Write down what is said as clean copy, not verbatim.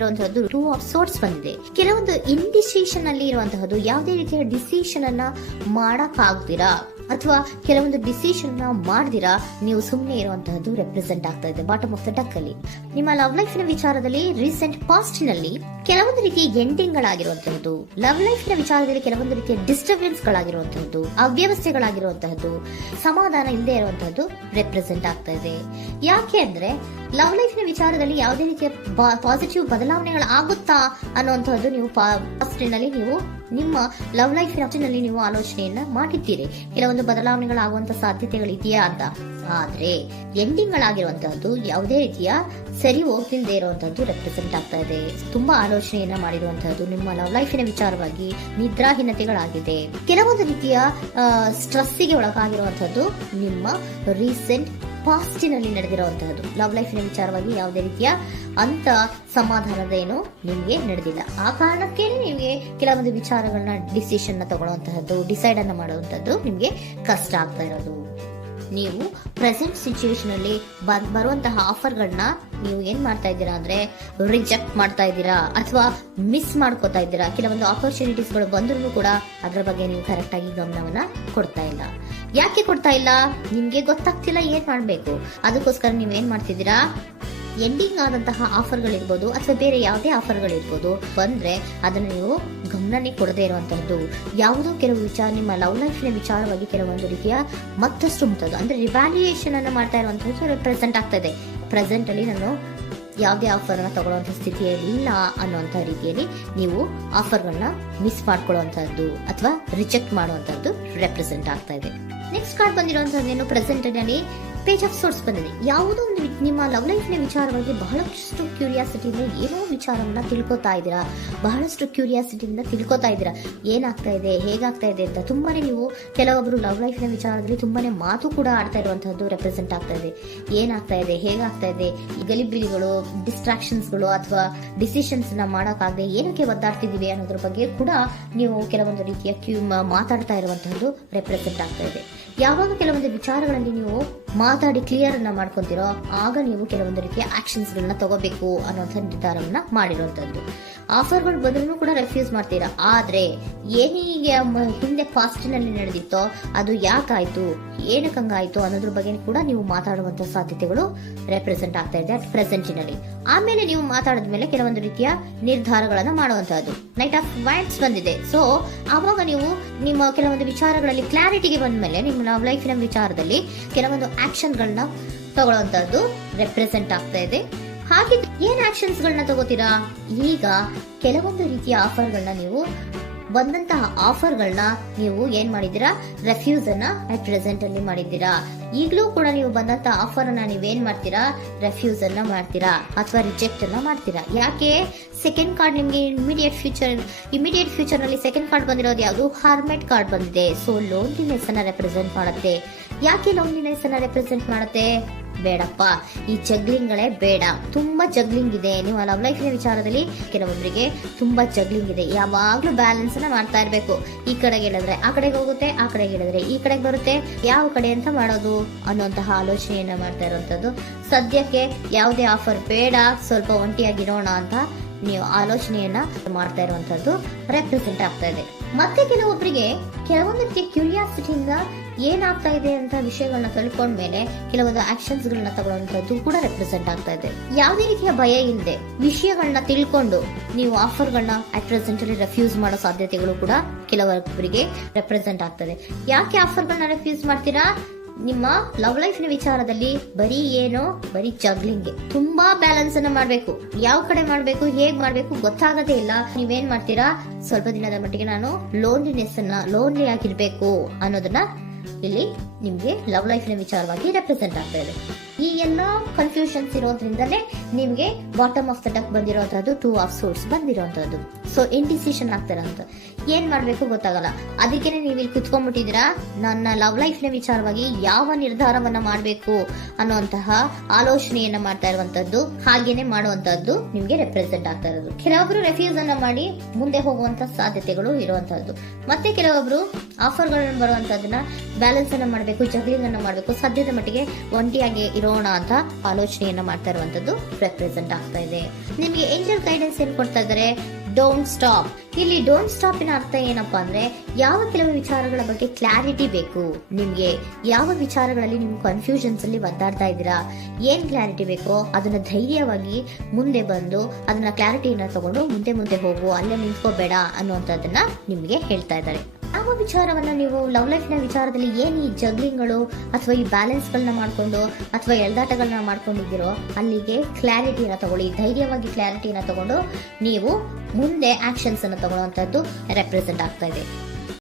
ಬಂದಿರುವಂತಹದ್ದು two of sorts ಬಂದಿದೆ. ಕೆಲವೊಂದು indecision ಅಲ್ಲಿ ಇರುವಂತಹದ್ದು, ಯಾವುದೇ ರೀತಿಯ ಡಿಸಿಷನ್ ಅನ್ನ ಮಾಡಕ್ ಆಗ್ದಿರಾ ಅಥವಾ ಕೆಲವೊಂದು ಡಿಸಿಷನ್ ಮಾಡ್ದಿರಾ ನೀವು ಸುಮ್ಮನೆ ಇರುವಂತಹದ್ದು ರೆಪ್ರೆಸೆಂಟ್ ಆಗ್ತಾ ಇದೆ ಬಾಟಮ್ ಆಫ್ ದ ಡಕ್ ಅಲ್ಲಿ. ನಿಮ್ಮ ಲವ್ ಲೈಫ್ ನ ವಿಚಾರದಲ್ಲಿ ರೀಸೆಂಟ್ ಪಾಸ್ಟ್ ನಲ್ಲಿ ಕೆಲವೊಂದು ರೀತಿಯ ಎಂಡಿಂಗ್ ಗಳಾಗಿರುವಂತಹದ್ದು, ಲವ್ ಲೈಫ್ ನ ವಿಚಾರದಲ್ಲಿ ಕೆಲವೊಂದು ರೀತಿಯ ಡಿಸ್ಟರ್ಬೆನ್ಸ್ ಗಳಾಗಿರುವಂತಹದ್ದು, ಅವ್ಯವಸ್ಥೆಗಳಾಗಿರುವಂತಹದ್ದು, ಸಮಾಧಾನ ಇಲ್ಲದೆ ಇರುವಂತಹದ್ದು ರೆಪ್ರೆಸೆಂಟ್ ಆಗ್ತಾ ಇದೆ. ಯಾಕೆ ಅಂದ್ರೆ ಲವ್ ಲೈಫ್ ನ ವಿಚಾರದಲ್ಲಿ ಯಾವುದೇ ರೀತಿಯ ಪಾಸಿಟಿವ್ ಬದಲಾವಣೆಗಳು ಆಗುತ್ತಾ ಅನ್ನುವಂತಹದ್ದು ನೀವು ಪಾಸ್ಟ್ ನಲ್ಲಿ ನೀವು ನಿಮ್ಮ ಲವ್ ಲೈಫ್ ನಲ್ಲಿ ನೀವು ಆಲೋಚನೆಯನ್ನ ಮಾಡಿದ್ದೀರಿ, ಕೆಲವೊಂದು ಬದಲಾವಣೆಗಳಾಗುವಂತ ಸಾಧ್ಯತೆಗಳಿದೆಯಾ ಅಂತ. ಆದ್ರೆ ಎಂಡಿಂಗ್ ಗಳಾಗಿರುವಂತಹದ್ದು ಯಾವುದೇ ರೀತಿಯ ಸರಿ ಹೋಗ್ತಿಲ್ಲದೆ ಇರುವಂತಹದ್ದು ರೆಪ್ರೆಸೆಂಟ್ ಆಗ್ತಾ ಇದೆ. ತುಂಬಾ ಆಲೋಚನೆಯನ್ನ ಮಾಡಿರುವಂತಹದ್ದು ನಿಮ್ಮ ಲವ್ ಲೈಫಿನ ವಿಚಾರವಾಗಿ ನಿದ್ರಾಹೀನತೆಗಳಾಗಿದೆ. ಕೆಲವೊಂದು ರೀತಿಯ ಸ್ಟ್ರೆಸ್ಸಿಗೆ ಒಳಗಾಗಿರುವಂತಹದ್ದು ನಿಮ್ಮ ರೀಸೆಂಟ್ ಪಾಸ್ಟಿನಲ್ಲಿ ನಡೆದಿರುವಂತಹದ್ದು. ಲವ್ ಲೈಫಿನ ವಿಚಾರವಾಗಿ ಯಾವುದೇ ರೀತಿಯ ಅಂತ ಸಮಾಧಾನದ ಏನು ನಿಮ್ಗೆ ನಡೆದಿಲ್ಲ. ಆ ಕಾರಣಕ್ಕೆ ನಿಮ್ಗೆ ಕೆಲವೊಂದು ವಿಚಾರಗಳನ್ನ ಡಿಸಿಷನ್ ತಗೊಳ್ಳುವಂತಹದ್ದು, ಡಿಸೈಡ್ ಅನ್ನ ಮಾಡುವಂತಹದ್ದು ನಿಮ್ಗೆ ಕಷ್ಟ ಆಗ್ತಾ ಇರೋದು. ನೀವು ಪ್ರೆಸೆಂಟ್ ಸಿಚುವೇಶನ್ ಅಲ್ಲಿ ಬರುವಂತಹ ಆಫರ್ಗಳನ್ನ ನೀವು ಏನ್ ಮಾಡ್ತಾ ಇದ್ದೀರಾ ಅಂದ್ರೆ ರಿಜೆಕ್ಟ್ ಮಾಡ್ತಾ ಇದ್ದೀರಾ ಅಥವಾ ಮಿಸ್ ಮಾಡ್ಕೋತಾ ಇದ್ದೀರಾ. ಕೆಲವೊಂದು ಆಪರ್ಚುನಿಟೀಸ್ ಗಳು ಬಂದ್ರೂ ಕೂಡ ಅದ್ರ ಬಗ್ಗೆ ನೀವು ಕರೆಕ್ಟ್ ಆಗಿ ಗಮನವನ್ನ ಕೊಡ್ತಾ ಇಲ್ಲ. ಯಾಕೆ ಕೊಡ್ತಾ ಇಲ್ಲ? ನಿಮ್ಗೆ ಗೊತ್ತಾಗ್ತಿಲ್ಲ ಏನ್ ಮಾಡ್ಬೇಕು. ಅದಕ್ಕೋಸ್ಕರ ನೀವ್ ಏನ್ ಮಾಡ್ತಿದ್ದೀರಾ, ಎಂಡಿಂಗ್ ಆದಂತಹ ಆಫರ್ಗಳಿರ್ಬೋದು ಅಥವಾ ಬೇರೆ ಯಾವುದೇ ಆಫರ್ಗಳಿರ್ಬೋದು ಬಂದ್ರೆ ಅದನ್ನ ನೀವು ಗಮನನೇ ಕೊಡದೇ ಇರುವಂತಹದ್ದು. ಯಾವುದೋ ಕೆಲವು ವಿಚಾರ ನಿಮ್ಮ ಲವ್ ಲೈಫ್ನ ವಿಚಾರವಾಗಿ ಕೆಲವೊಂದು ರೀತಿಯ ಮತ್ತಷ್ಟು ಮುಟ್ಟೋದು ಅಂದ್ರೆ ರಿವ್ಯಾಲ್ಯೂಯೇಷನ್ ಅನ್ನ ಮಾಡ್ತಾ ಇರುವಂತಹದ್ದು ಪ್ರೆಸೆಂಟ್ ಆಗ್ತಾ ಇದೆ. ಪ್ರೆಸೆಂಟ್ ಅಲ್ಲಿ ನಾನು ಯಾವುದೇ ಆಫರ್ ಅನ್ನ ತಗೊಳ್ಳುವಂತ ಸ್ಥಿತಿಯಲ್ಲಿ ಇಲ್ಲ ಅನ್ನುವಂತ ರೀತಿಯಲ್ಲಿ ನೀವು ಆಫರ್ಗಳನ್ನ ಮಿಸ್ ಮಾಡ್ಕೊಳ್ಳುವಂತಹದ್ದು ಅಥವಾ ರಿಜೆಕ್ಟ್ ಮಾಡುವಂತಹದ್ದು ರೆಪ್ರೆಸೆಂಟ್ ಆಗ್ತಾ ಇದೆ. ನೆಕ್ಸ್ಟ್ ಕಾರ್ಡ್ ಬಂದಿರುವಂತಹದ್ದೇನು, ಪ್ರೆಸೆಂಟ್ ನಲ್ಲಿ ಪೇಜ್ ಆಫ್ ಸೋರ್ಟ್ಸ್ ಬಂದಿದೆ. ಯಾವುದೋ ಒಂದು ನಿಮ್ಮ ಲವ್ ಲೈಫ್ ನ ವಿಚಾರವಾಗಿ ಬಹಳಷ್ಟು ಕ್ಯೂರಿಯಾಸಿಟಿಯಿಂದ ಏನೋ ವಿಚಾರವನ್ನ ತಿಳ್ಕೊತಾ ಇದ್ದೀರಾ, ಬಹಳಷ್ಟು ಕ್ಯೂರಿಯಾಸಿಟಿಯಿಂದ ತಿಳ್ಕೊತಾ ಇದ್ದೀರಾ ಏನಾಗ್ತಾ ಇದೆ, ಹೇಗಾಗ್ತಾ ಇದೆ ಅಂತ. ತುಂಬಾನೇ ನೀವು ಕೆಲವೊಬ್ರು ಲವ್ ಲೈಫ್ ನ ವಿಚಾರದಲ್ಲಿ ತುಂಬಾನೇ ಮಾತು ಕೂಡ ಆಡ್ತಾ ಇರುವಂತಹದ್ದು ರೆಪ್ರೆಸೆಂಟ್ ಆಗ್ತಾ ಇದೆ. ಏನಾಗ್ತಾ ಇದೆ, ಹೇಗಾಗ್ತಾ ಇದೆ, ಈ ಗಲಿಬಿಲಿಗಳು, ಡಿಸ್ಟ್ರಾಕ್ಷನ್ಸ್ಗಳು ಅಥವಾ ಡಿಸಿಷನ್ಸ್ ನ ಮಾಡಕ್ಕಾಗದೆ ಏನಕ್ಕೆ ಒದ್ದಾಡ್ತಿದೀವಿ ಅನ್ನೋದ್ರ ಬಗ್ಗೆ ಕೂಡ ನೀವು ಕೆಲವೊಂದು ರೀತಿಯ ಮಾತಾಡ್ತಾ ಇರುವಂತಹದ್ದು ರೆಪ್ರೆಸೆಂಟ್ ಆಗ್ತಾ ಇದೆ. ಯಾವಾಗ ಕೆಲವೊಂದು ವಿಚಾರಗಳಲ್ಲಿ ನೀವು ಮಾತಾಡಿ ಕ್ಲಿಯರ್ ಅನ್ನ ಮಾಡ್ಕೊಂತೀರೋ ಆಗ ನೀವು ಕೆಲವೊಂದು ರೀತಿಯ ಆಕ್ಷನ್ಸ್ ಗಳನ್ನ ತಗೋಬೇಕು ಅನ್ನೋಂಥ ನಿರ್ಧಾರವನ್ನ ಮಾಡಿರುವಂತದ್ದು. ಆಫರ್ಗಳು ಬಂದ್ರೂ ಕೂಡ ರೆಫ್ಯೂಸ್ ಮಾಡ್ತೀರಾ. ಆದ್ರೆ ಏನೀಗ ಹಿಂದೆ ಪಾಸ್ಟ್ ನಲ್ಲಿ ನಡೆದಿತ್ತೋ ಅದು ಯಾಕಾಯ್ತು, ಏನಕ್ಕಂಗಾಯ್ತು ಅನ್ನೋದ್ರ ಬಗ್ಗೆ ಕೂಡ ನೀವು ಮಾತಾಡುವಂತ ಸಾಧ್ಯತೆಗಳು ರೆಪ್ರೆಸೆಂಟ್ ಆಗ್ತಾ ಇದೆ ಅಟ್ ಪ್ರೆಸೆಂಟಿನಲ್ಲಿ. ಆಮೇಲೆ ನೀವು ಮಾತಾಡಿದ್ಮೇಲೆ ಕೆಲವೊಂದು ರೀತಿಯ ನಿರ್ಧಾರಗಳನ್ನ ಮಾಡುವಂತಹದ್ದು. ನೈಟ್ ಆಫ್ ವೈಂಡ್ಸ್ ಬಂದಿದೆ. ಸೊ ಆವಾಗ ನೀವು ನಿಮ್ಮ ಕೆಲವೊಂದು ವಿಚಾರಗಳಲ್ಲಿ ಕ್ಲಾರಿಟಿಗೆ ಬಂದ್ಮೇಲೆ ನಿಮ್ಮ ಲವ್ ಲೈಫಿನ ವಿಚಾರದಲ್ಲಿ ಕೆಲವೊಂದು ಆಕ್ಷನ್ ಗಳನ್ನ ತಗೊಳ್ಳುವಂತಹದ್ದು ರೆಪ್ರೆಸೆಂಟ್ ಆಗ್ತಾ ಇದೆ. ಹಾಗೆ ಏನ್ ಆಕ್ಷನ್ಸ್ ಗಳನ್ನ ತಗೋತೀರಾ, ಈಗ ಕೆಲವೊಂದು ರೀತಿಯ ಆಫರ್ಗಳನ್ನ ನೀವು ಬಂದಂತಹ ಆಫರ್ಗಳನ್ನ ನೀವು ಏನ್ ಮಾಡಿದ್ದೀರಾ, ರೆಫ್ಯೂಸ್ ಅನ್ನ ಅಟ್ ಪ್ರೆಸೆಂಟ್ ಅಲ್ಲಿ ಮಾಡಿದ್ದೀರಾ. ಈಗಲೂ ಕೂಡ ನೀವು ಬಂದಂತಹ ಆಫರ್ ಅನ್ನ ನೀವೇನ್ ಮಾಡ್ತೀರಾ, ರೆಫ್ಯೂಸ್ ಅನ್ನ ಮಾಡ್ತೀರಾ ಅಥವಾ ರಿಜೆಕ್ಟ್ ಅನ್ನ ಮಾಡ್ತೀರಾ. ಯಾಕೆ? ಸೆಕೆಂಡ್ ಕಾರ್ಡ್ ನಿಮ್ಗೆ ಇಮಿಡಿಯೇಟ್ ಫ್ಯೂಚರ್ ನಲ್ಲಿ ಸೆಕೆಂಡ್ ಕಾರ್ಡ್ ಬಂದಿರೋದು ಯಾವುದು, ಹರ್ಮೆಟ್ ಕಾರ್ಡ್ ಬಂದಿದೆ. ಸೊ ಲೋನ್ಲಿನೆಸ್ ಅನ್ನ ರೆಪ್ರೆಸೆಂಟ್ ಮಾಡುತ್ತೆ. ಯಾಕೆ ಲೋನ್ಲಿನೆಸ್ ಅನ್ನ ರೆಪ್ರೆಸೆಂಟ್ ಮಾಡುತ್ತೆ? ಬೇಡಪ್ಪ, ಈ ಜಗ್ಲಿಂಗ್ ಗಳೇ ಬೇಡ. ತುಂಬಾ ಜಗ್ಲಿಂಗ್ ಇದೆ ನಿಮ್ಮ ಲವ್ ಲೈಫ್ ವಿಚಾರದಲ್ಲಿ. ಕೆಲವೊಬ್ಬರಿಗೆ ತುಂಬಾ ಜಗ್ಲಿಂಗ್ ಇದೆ. ಯಾವಾಗ್ಲೂ ಬ್ಯಾಲೆನ್ಸ್ ಅನ್ನ ಮಾಡ್ತಾ ಇರ್ಬೇಕು. ಈ ಕಡೆಗೆ ಹೇಳಿದ್ರೆ ಆ ಕಡೆಗೆ ಹೋಗುತ್ತೆ, ಆ ಕಡೆಗೆ ಹೇಳಿದ್ರೆ ಈ ಕಡೆಗೆ ಬರುತ್ತೆ. ಯಾವ ಕಡೆ ಅಂತ ಮಾಡೋದು ಅನ್ನುವಂತಹ ಆಲೋಚನೆಯನ್ನ ಮಾಡ್ತಾ ಇರುವಂತದ್ದು. ಸದ್ಯಕ್ಕೆ ಯಾವುದೇ ಆಫರ್ ಬೇಡ, ಸ್ವಲ್ಪ ಒಂಟಿಯಾಗಿರೋಣ ಅಂತ ನೀವು ಆಲೋಚನೆಯನ್ನ ಮಾಡ್ತಾ ಇರುವಂತದ್ದು ರೆಪ್ರೆಸೆಂಟ್ ಆಗ್ತಾ ಇದೆ. ಮತ್ತೆ ಕೆಲವೊಬ್ಬರಿಗೆ ಕೆಲವೊಂದು ರೀತಿಯ ಕ್ಯೂರಿಯಾಸಿಟಿಯಿಂದ ಏನಾಗ್ತಾ ಇದೆ ಅಂತ ವಿಷಯಗಳನ್ನ ತಿಳ್ಕೊಂಡ್ಮೇಲೆ ಕೆಲವೊಂದು ಆಕ್ಷನ್ಸ್ ಗಳನ್ನ ತಗೊಳ್ಳುವಂತದ್ದು ಕೂಡ ರೆಪ್ರೆಸೆಂಟ್ ಆಗ್ತಾ ಇದೆ. ಯಾವುದೇ ರೀತಿಯ ಭಯ ಇಲ್ಲದೆ ವಿಷಯಗಳನ್ನ ತಿಳ್ಕೊಂಡು ನೀವು ಆಫರ್ಗಳನ್ನ ಅಟ್ ಪ್ರೆಸೆಂಟ್ ಅಲ್ಲಿ ರೆಫ್ಯೂಸ್ ಮಾಡೋ ಸಾಧ್ಯತೆಗಳು ಕೂಡ ಕೆಲವೊಬ್ಬರಿಗೆ ರೆಪ್ರೆಸೆಂಟ್ ಆಗ್ತದೆ. ಯಾಕೆ ಆಫರ್ಗಳನ್ನ ರೆಫ್ಯೂಸ್ ಮಾಡ್ತೀರಾ? ನಿಮ್ಮ ಲವ್ ಲೈಫ್ ನ ವಿಚಾರದಲ್ಲಿ ಬರೀ ಜಗ್ಲಿಂಗ್, ತುಂಬಾ ಬ್ಯಾಲೆನ್ಸ್ ಅನ್ನ ಮಾಡ್ಬೇಕು. ಯಾವ ಕಡೆ ಮಾಡ್ಬೇಕು, ಹೇಗ್ ಮಾಡ್ಬೇಕು ಗೊತ್ತಾಗದೇ ಇಲ್ಲ. ನೀವೇನ್ ಮಾಡ್ತೀರಾ, ಸ್ವಲ್ಪ ದಿನದ ಮಟ್ಟಿಗೆ ನಾನು ಲೋನ್ಲಿ ಆಗಿರ್ಬೇಕು ಅನ್ನೋದನ್ನ ಇಲ್ಲಿ ನಿಮ್ಗೆ ಲವ್ ಲೈಫ್ ನ ವಿಚಾರವಾಗಿ ರೆಪ್ರೆಸೆಂಟ್ ಆಗ್ತಾ ಇದೆ. ಈ ಎಲ್ಲಾ ಕನ್ಫ್ಯೂಷನ್ಸ್ ಇರೋದ್ರಿಂದಲೇ ನಿಮ್ಗೆ ಬಾಟಮ್ ಆಫ್ ದ ಡಕ್ ಬಂದಿರೋಂತದ್ದು, ಟೂ ಆಫ್ ಸೋರ್ಟ್ಸ್ ಬಂದಿರೋಂತದ್ದು. ಸೊ ಇಂಡಿಸಿಷನ್ ಆಗ್ತಿರೋಂತ ಏನ್ ಮಾಡ್ಬೇಕು ಗೊತ್ತಾಗಲ್ಲ. ಅದಕ್ಕೇನೆ ನೀವು ಇಲ್ಲಿ ಕುತ್ಕೊಂಡ್ಬಿಟ್ಟಿದ್ದೀರಾ. ನನ್ನ ಲವ್ ಲೈಫ್ ನ ವಿಚಾರವಾಗಿ ಯಾವ ನಿರ್ಧಾರವನ್ನ ಮಾಡ್ಬೇಕು ಅನ್ನುವಂತಹ ಆಲೋಚನೆಯನ್ನ ಮಾಡ್ತಾ ಇರುವಂತದ್ದು, ಹಾಗೇನೆ ಮಾಡುವಂತದ್ದು ನಿಮ್ಗೆ ರೆಪ್ರೆಸೆಂಟ್ ಆಗ್ತಾ ಇರೋದು. ಕೆಲವೊಬ್ರು ರೆಫ್ಯೂಸ್ ಅನ್ನ ಮಾಡಿ ಮುಂದೆ ಹೋಗುವಂತ ಸಾಧ್ಯತೆಗಳು ಇರುವಂತದ್ದು, ಮತ್ತೆ ಕೆಲವೊಬ್ರು ಆಫರ್ಗಳನ್ನ ಬರುವಂತದನ್ನ ಬ್ಯಾಲೆನ್ಸ್ ಅನ್ನ ಮಾಡಬೇಕು, ಜಗ್ಲಿಂಗ್ ಅನ್ನ ಮಾಡಬೇಕು, ಸದ್ಯದ ಮಟ್ಟಿಗೆ ಒಂಟಿಯಾಗಿ ಇರೋಣ ಅಂತ ಆಲೋಚನೆಯನ್ನ ಮಾಡ್ತಾ ಇರುವಂತದ್ದು ರೆಪ್ರೆಸೆಂಟ್ ಆಗ್ತಾ ಇದೆ. ನಿಮ್ಗೆ ಏಂಜಲ್ ಗೈಡೆನ್ಸ್ ಏನ್ ಕೊಡ್ತಾ ಇದ್ದಾರೆ? Don't stop. ಇಲ್ಲಿ ಡೋಂಟ್ ಸ್ಟಾಪ್ ನ ಅರ್ಥ ಏನಪ್ಪಾ ಅಂದ್ರೆ, ಯಾವ ಕೆಲವು ವಿಚಾರಗಳ ಬಗ್ಗೆ ಕ್ಲಾರಿಟಿ ಬೇಕು ನಿಮ್ಗೆ, ಯಾವ ವಿಚಾರಗಳಲ್ಲಿ ನೀವು ಕನ್ಫ್ಯೂಷನ್ಸ್ ಅಲ್ಲಿ ಒದ್ದಾಡ್ತಾ ಇದ್ದೀರಾ, ಏನ್ ಕ್ಲಾರಿಟಿ ಬೇಕೋ ಅದನ್ನ ಧೈರ್ಯವಾಗಿ ಮುಂದೆ ಬಂದು ಅದನ್ನ ಕ್ಲಾರಿಟಿಯನ್ನ ತಗೊಂಡು ಮುಂದೆ ಹೋಗು, ಅಲ್ಲೇ ನಿಂತ್ಕೋಬೇಡ ಅನ್ನುವಂಥದ್ದನ್ನ ನಿಮ್ಗೆ ಹೇಳ್ತಾ ಇದ್ದಾರೆ. ಯಾವ ವಿಚಾರವನ್ನ ನೀವು ಲವ್ ಲೈಫ್ ನ ವಿಚಾರದಲ್ಲಿ ಏನ್ ಈ ಜಗ್ಲಿಂಗ್ಗಳು ಅಥವಾ ಈ ಬ್ಯಾಲೆನ್ಸ್ ಗಳನ್ನ ಮಾಡ್ಕೊಂಡು ಅಥವಾ ಎಳ್ದಾಟಗಳನ್ನ ಮಾಡ್ಕೊಂಡಿದ್ದೀರೋ ಅಲ್ಲಿಗೆ ಕ್ಲಾರಿಟಿನ ತಗೊಳ್ಳಿ, ಧೈರ್ಯವಾಗಿ ಕ್ಲಾರಿಟಿನ ತಗೊಂಡು ನೀವು ಮುಂದೆ ಆಕ್ಷನ್ಸ್ ಅನ್ನು ತಗೊಳ್ಳುವಂತದ್ದು ರೆಪ್ರೆಸೆಂಟ್ ಆಗ್ತಾ ಇದೆ.